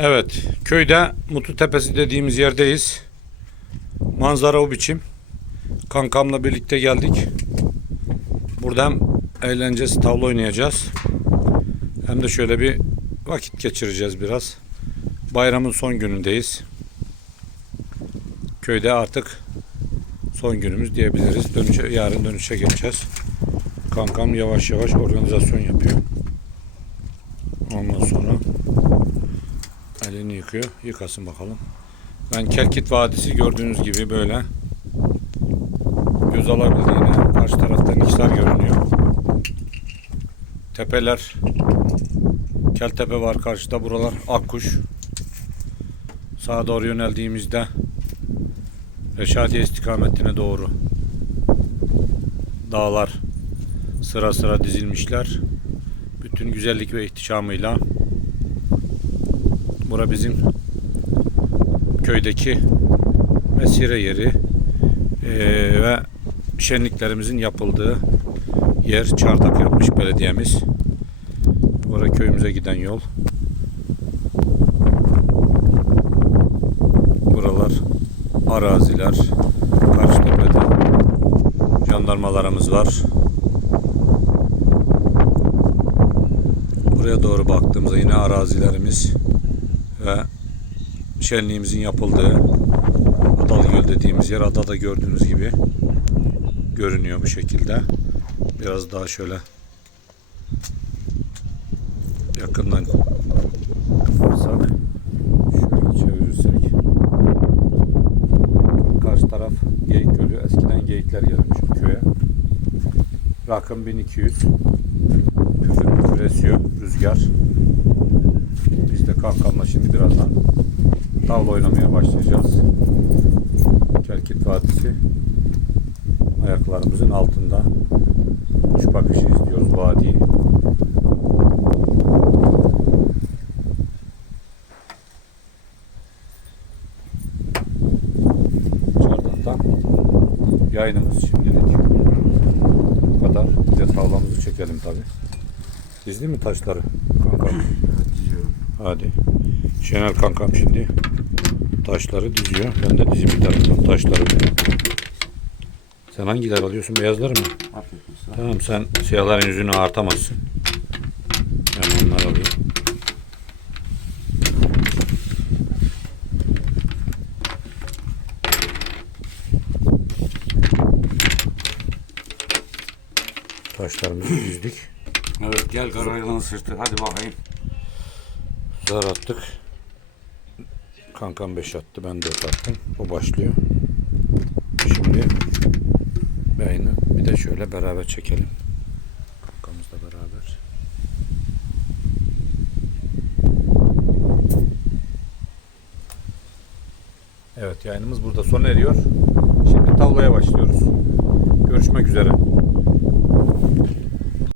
Evet, köyde Mutlu Tepesi dediğimiz yerdeyiz. Manzara o biçim. Kankamla birlikte geldik. Burada hem eğleneceğiz, tavla oynayacağız. Hem de şöyle bir vakit geçireceğiz biraz. Bayramın son günündeyiz. Köyde artık son günümüz diyebiliriz. Dönüşe, yarın dönüşe geçeceğiz. Kankam yavaş yavaş organizasyon yapıyor. Elini yıkıyor. Yıkasın bakalım. Ben Kerkit Vadisi gördüğünüz gibi böyle göz alabildiğine karşı tarafta Niksar görünüyor. Tepeler Keltepe var karşıda buralar Akkuş. Sağa doğru yöneldiğimizde Reşadiye istikametine doğru dağlar sıra sıra dizilmişler. Bütün güzellik ve ihtişamıyla Bura bizim köydeki mesire yeri eee, ve şenliklerimizin yapıldığı yer çardak yapmış belediyemiz. Bura köyümüze giden yol. Buralar araziler. Karşıtepe'de jandarmalarımız var. Buraya doğru baktığımızda yine arazilerimiz ve şenliğimizin yapıldığı Adalıgöl dediğimiz yer adada gördüğünüz gibi görünüyor bu şekilde. Biraz daha şöyle yakından yaparsak şöyle çevirirsek karşı taraf Geyik Gölü. Eskiden geyikler gelmiş köye. Rakım 1200 püfür püfür esiyor rüzgar. Biz de kankamla şimdi birazdan tavla oynamaya başlayacağız. Kelkit Vadisi ayaklarımızın altında kuş bakışı izliyoruz vadiyi. Çardaktan yayınımız şimdilik bu kadar. Bir de tavlamızı çekelim tabi. Dizdi mi taşları kankam? Hadi. Şener kankam şimdi taşları diziyor. Ben de dizim bir taraftan taşları. Sen hangiler alıyorsun? Beyazları mı? Tamam sen siyahların yüzünü artamazsın. Ben onları alayım. Taşlarımızı dizdik. Evet gel Karayılan sırtı hadi bakayım. Zar attık. Kankam 5 attı. Ben 4 attım. O başlıyor. Şimdi yayını bir de şöyle beraber çekelim. Kankamızla beraber. Evet yayınımız burada sona eriyor. Şimdi tavlaya başlıyoruz. Görüşmek üzere.